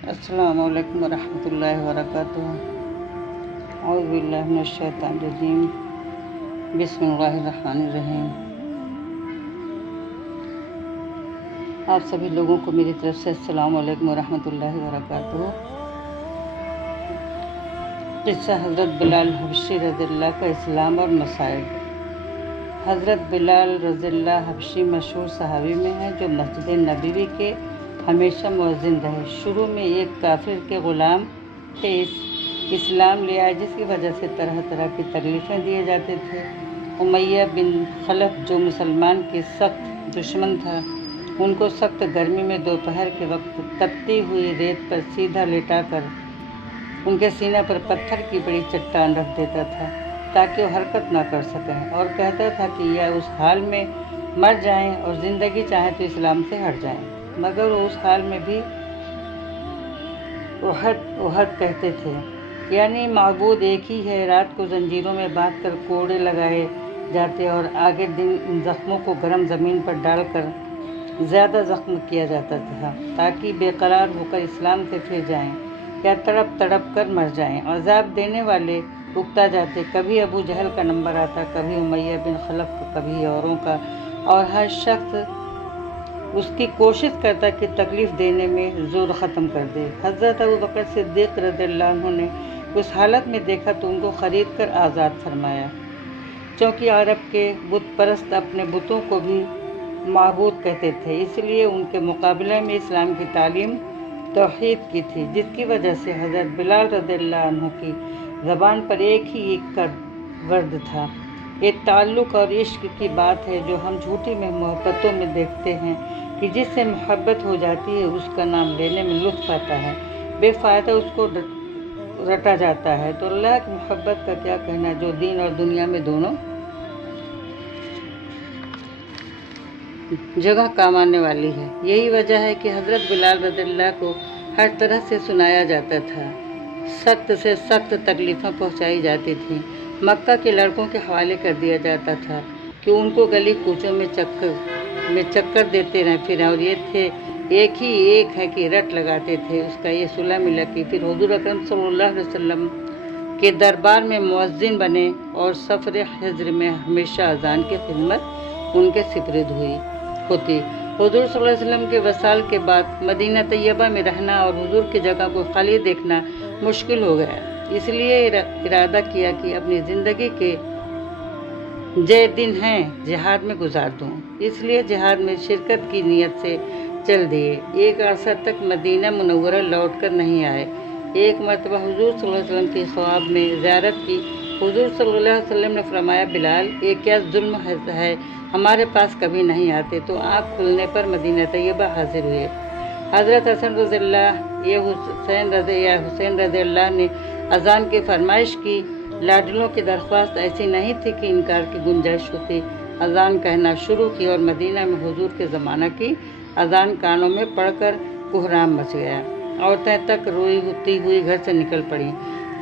अस्सलामु अलैकुम वरहमतुल्लाहि वबरकातुहू। औज़ु बिल्लाहि मिनश शैतानिर रजीम। बिस्मिल्लाहिर रहमानिर रहीम। आप सभी लोगों को मेरी तरफ से अस्सलामु अलैकुम वरहमतुल्लाहि वबरकातुहू। किस्सा हज़रत बिलाल हबशी रज़ियल्लाहु का इस्लाम और मसाइल। हज़रत बिलाल रज़ियल्लाहु हबशी मशहूर सहाबी में है जो मस्जिद नबवी के हमेशा मुअज्जिन रहे। शुरू में एक काफिर के ग़ुलाम थे, इस्लाम ले आए, जिसकी वजह से तरह तरह की तकलीफ़ें दिए जाते थे। उमैया बिन खलफ जो मुसलमान के सख्त दुश्मन था, उनको सख्त गर्मी में दोपहर के वक्त तपती हुई रेत पर सीधा लेटाकर उनके सीने पर पत्थर की बड़ी चट्टान रख देता था ताकि वो हरकत ना कर सकें, और कहता था कि यह उस हाल में मर जाएं और ज़िंदगी चाहें तो इस्लाम से हट जाएं। मगर वो उस हाल में भी उहद कहते थे, यानी माबूद एक ही है। रात को जंजीरों में बांध कर कोड़े लगाए जाते और आगे दिन इन ज़ख्मों को गर्म ज़मीन पर डालकर ज़्यादा ज़ख्म किया जाता था ताकि बेकरार होकर इस्लाम से फिर जाएं या तड़प तड़प कर मर जाएं। अज़ाब देने वाले उकता जाते, कभी अबू जहल का नंबर आता, कभी उमैया बिन खलफ का, कभी औरों का, और हर शख्स उसकी कोशिश करता कि तकलीफ़ देने में ज़ोर ख़त्म कर दे। हज़रत अबू बकर सिद्दीक़ रज़ियल्लाहु अन्हु ने उस हालत में देखा तो उनको ख़रीद कर आज़ाद फरमाया। चूँकि अरब के बुत परस्त अपने बुतों को भी माबूद कहते थे, इसलिए उनके मुकाबले में इस्लाम की तालीम तौहीद की थी, जिसकी वजह से हज़रत बिलाल रज़ियल्लाहु अन्हु की ज़बान पर एक ही एक का वर्द था। एक ताल्लुक़ और इश्क की बात है जो हम झूठी में मोहब्बतों में देखते हैं कि जिससे मोहब्बत हो जाती है उसका नाम लेने में लुत्फ़ आता है, बेफ़ायदा उसको रटा जाता है। तो अल्लाह की मोहब्बत का क्या कहना, जो दीन और दुनिया में दोनों जगह काम आने वाली है। यही वजह है कि हज़रत बिलाल रज़ियल्लाहु को हर तरह से सुनाया जाता था, सख्त से सख्त तकलीफ़ें पहुंचाई जाती थी। मक्का के लड़कों के हवाले कर दिया जाता था कि उनको गली कूचों में चक्कर देते रहे फिर, और ये थे एक ही एक है कि रट लगाते थे। उसका ये सुलह मिला कि फिर हुज़ूर अकरम सल्लल्लाहु अलैहि वसल्लम के दरबार में मुअज्जिन बने और सफ़र हिज्र में हमेशा अज़ान की खिदमत उनके सिपरद होती। हुज़ूर सल्लल्लाहु अलैहि वसल्लम के वसाल के बाद मदीना तैयबा में रहना और हुज़ूर की जगह को खाली देखना मुश्किल हो गया। इसलिए इरादा किया कि अपनी ज़िंदगी के जे दिन हैं जिहाद में गुजार दूँ। इसलिए जिहाद में शिरकत की नीयत से चल दिए। एक अरसा तक मदीना मुनव्वरा लौट कर नहीं आए। एक मरतबा हुज़ूर सल्लल्लाहु अलैहि वसल्लम की ख्वाब में ज़ियारत की। हुज़ूर सल्लल्लाहु अलैहि वसल्लम ने फरमाया, बिलाल ये क्या जुल्म है, हमारे पास कभी नहीं आते। तो आँख खुलने पर मदीना तैयबा हाजिर हुए। हज़रत हसन रज़ियल्लाहु या हुसैन रज़ियल्लाहु ने अज़ान की फरमाइश की। लाडलों की दरख्वास्त ऐसी नहीं थी कि इनकार की गुंजाइश होती। अज़ान कहना शुरू की और मदीना में हुजूर के ज़माना की अज़ान कानों में पड़कर कोहराम मच गया। औरतें तक रोती हुई घर से निकल पड़ी।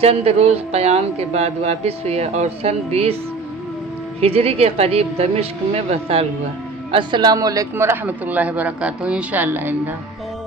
चंद रोज़ क़याम के बाद वापस हुए और सन 20 हिजरी के करीब दमिश्क में वसाल हुआ। अस्सलामु अलैकुम वरहमतुल्लाहि वबरकातुहू। इंशाअल्लाह।